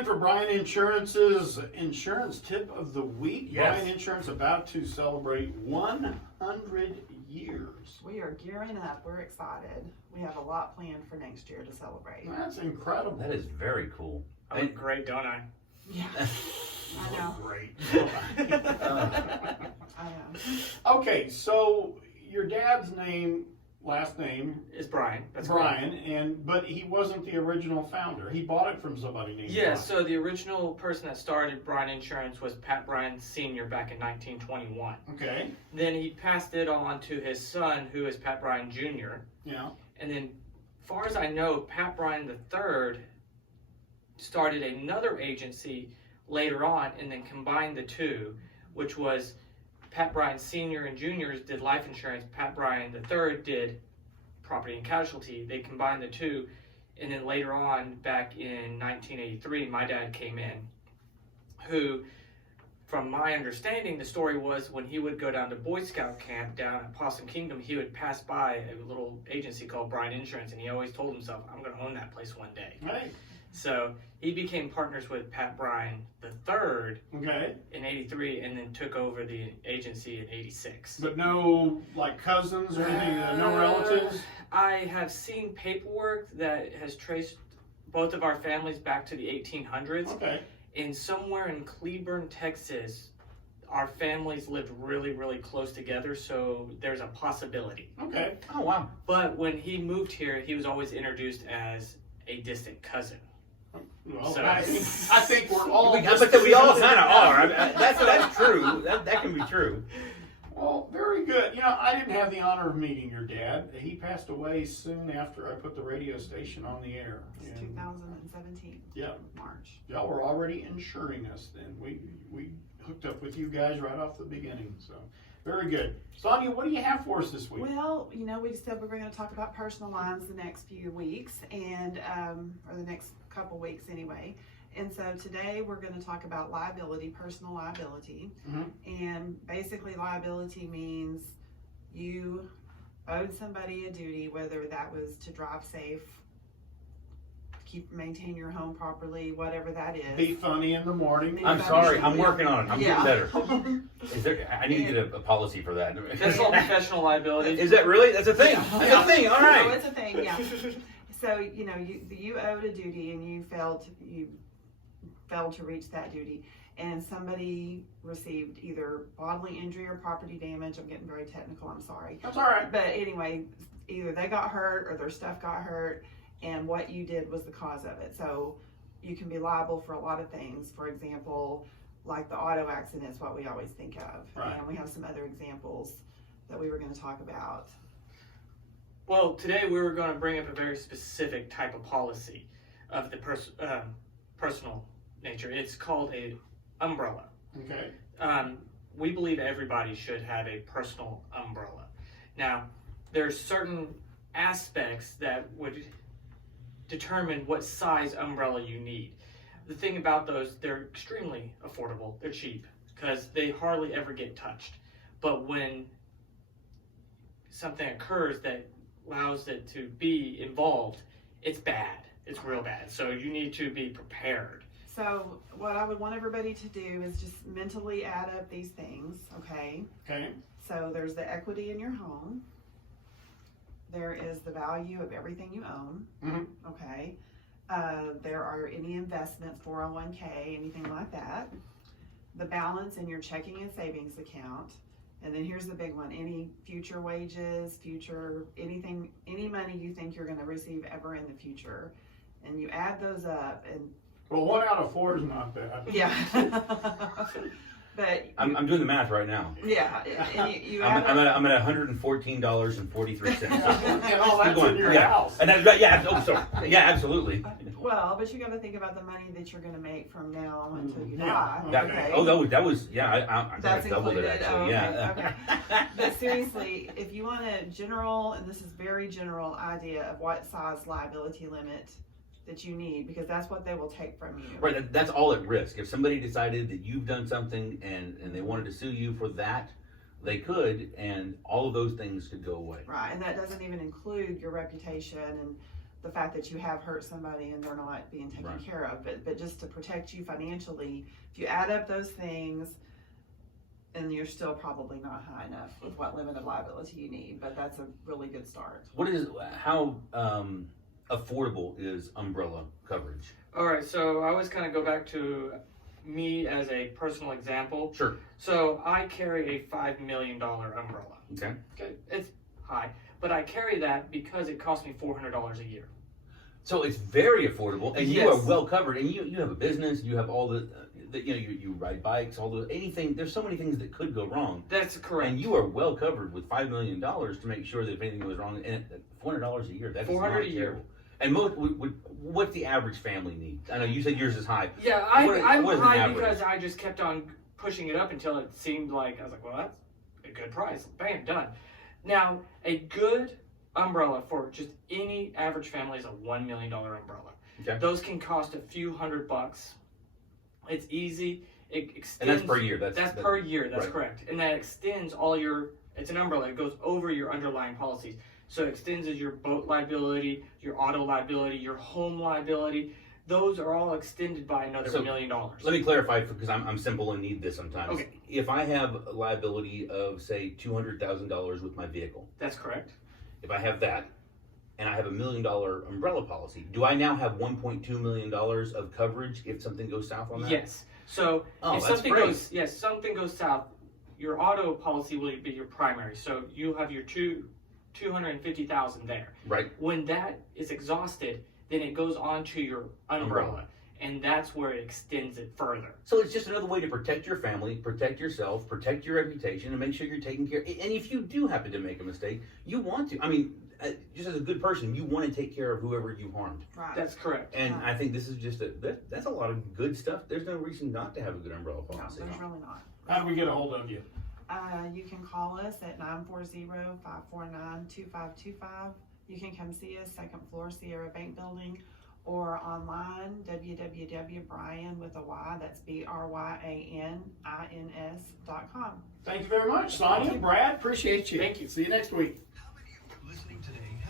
in for Bryan Insurance's Insurance Tip of the Week. Yes. Bryan Insurance about to celebrate 100 years. We are gearing up. We're excited. We have a lot planned for next year to celebrate. That's incredible. That is very cool. I look great, don't I? Yeah, I know. Great. I know. Okay, so your dad's last name It's Brian. That's Brian, but he wasn't the original founder. He bought it from somebody named Yeah, Brian. so the original person that started Bryan Insurance was Pat Bryan Sr. back in 1921. Okay, Then he passed it on to his son, who is Pat Bryan Jr. yeah. And then, far as I know, Pat Bryan III started another agency later on and then combined the two, which was Pat Bryan Sr. and Jr.'s did life insurance. Pat Bryan III did property and casualty. They combined the two. And then later on, back in 1983, my dad came in, who, from my understanding, the story was when he would go down to Boy Scout camp down at Possum Kingdom, he would pass by a little agency called Bryan Insurance, and he always told himself, I'm going to own that place one day. Right. So he became partners with Pat Bryan III Okay. in 83 and then took over the agency in 86. But no, like, cousins or anything? No relatives? I have seen paperwork that has traced both of our families back to the 1800s. Okay. And somewhere in Cleburne, Texas, our families lived really, really close together, so there's a possibility. Okay. Oh, wow. But when he moved here, he was always introduced as a distant cousin. Well, So- I think we're all. But we all kind of are. I mean, that's true. That can be true. Well, very good. You know, I didn't have the honor of meeting your dad. He passed away soon after I put the radio station on the air. It's And, 2017, yeah, March. y'all were already insuring us then. We hooked up with you guys right off the beginning. So, very good. Sonia, what do you have for us this week? Well, you know, we said we were going to talk about personal lines the next few weeks, and or the next couple weeks anyway. And so today we're going to talk about liability, personal liability. And basically liability means you owed somebody a duty, whether that was to drive safe, maintain your home properly, whatever that is. Be funny in the morning. I'm sorry. I'm working on it. I'm getting better. Is there? I need to get a policy for that. That's called professional liability. Is that really? That's a thing. That's a thing. All No, right. it's a thing, yeah. So, you know, you owed a duty and you failed to reach that duty, and somebody received either bodily injury or property damage. I'm getting very technical, I'm sorry. That's all right. But anyway, either they got hurt or their stuff got hurt, and what you did was the cause of it. So you can be liable for a lot of things. For example, like the auto accident is what we always think of. Right. And we have some other examples that we were going to talk about. Well, today we were going to bring up a very specific type of policy of the personal nature. It's called a umbrella. Okay. We believe everybody should have a personal umbrella. Now, there's certain aspects that would determine what size umbrella you need. The thing about those, they're extremely affordable. They're cheap because they hardly ever get touched. But when something occurs that allows it to be involved, it's bad. It's real bad. So you need to be prepared. So what I would want everybody to do is just mentally add up these things, okay? Okay. So there's the equity in your home. There is the value of everything you own, okay? There are any investments, 401k, anything like that. The balance in your checking and savings account. And then here's the big one, any future wages, anything, any money you think you're gonna receive ever in the future. And you add those up and Well, 1 out of 4 is not bad. yeah. But I'm doing the math right now. yeah, and you I'm add at $114.43. And all that's in your house. And that's right. Yeah. Oh, sorry. Yeah, absolutely. well, but you got to think about the money that you're going to make from now until you Yeah. die. That- Okay. Oh, that was yeah. I That's doubled it included. actually. Oh, okay, Yeah. okay. But seriously, if you want a general, and this is very general idea of what size liability limit that you need, because that's what they will take from you. Right, that's all at risk. If somebody decided that you've done something and they wanted to sue you for that, they could, and all of those things could go away. Right, and that doesn't even include your reputation and the fact that you have hurt somebody and they're not being taken Right. care of, but just to protect you financially, if you add up those things, and you're still probably not high enough with what limit of liability you need, but that's a really good start. How affordable is umbrella coverage? All right, so I always kind of go back to me as a personal example. Sure. So I carry a $5 million umbrella. Okay. Okay, it's high, but I carry that because it costs me $400 a year. So it's very affordable, and you Yes. are well covered, and you have a business, you have all the you ride bikes, anything. There's so many things that could go wrong, That's correct. and you are well covered with $5 million to make sure that if anything goes wrong, and $400 a year, that's $400 not a year. terrible. And what's the average family need? I know you said yours is high. Yeah, I'm what is an high average? because I just kept on pushing it up until it seemed like I was like, well, that's a good price. Bam, done. Now, a good umbrella for just any average family is a $1 million umbrella. Okay. Those can cost a few $100. It's easy. It extends. And that's per year. That's per year. That's right. correct. And that extends all your. It's an umbrella. It goes over your underlying policies. So it extends as your boat liability, your auto liability, your home liability. Those are all extended by another $1 million. Let me clarify, because I'm simple and need this sometimes. Okay. If I have a liability of, say, $200,000 with my vehicle, That's correct. if I have that, and I have $1 million umbrella policy, do I now have $1.2 million of coverage if something goes south on that? Yes. So if that's something great. something goes south, your auto policy will be your primary. So you have your $250,000 there. Right. When that is exhausted, then it goes on to your umbrella, and that's where it extends it further. So it's just another way to protect your family, protect yourself, protect your reputation, and make sure you're taking care. And if you do happen to make a mistake, you want to. I mean, just as a good person, you want to take care of whoever you harmed. Right. That's correct. And I think this is just that's a lot of good stuff. There's no reason not to have a good umbrella No, policy. there's really not. How do we get a hold of you? You can call us at 940-549-2525. You can come see us, second floor Sierra Bank Building, or online, www.bryan with a Y, that's BRYANINS.com. Thank you very much, Sonia, Brad. Appreciate you. Thank you. See you next week.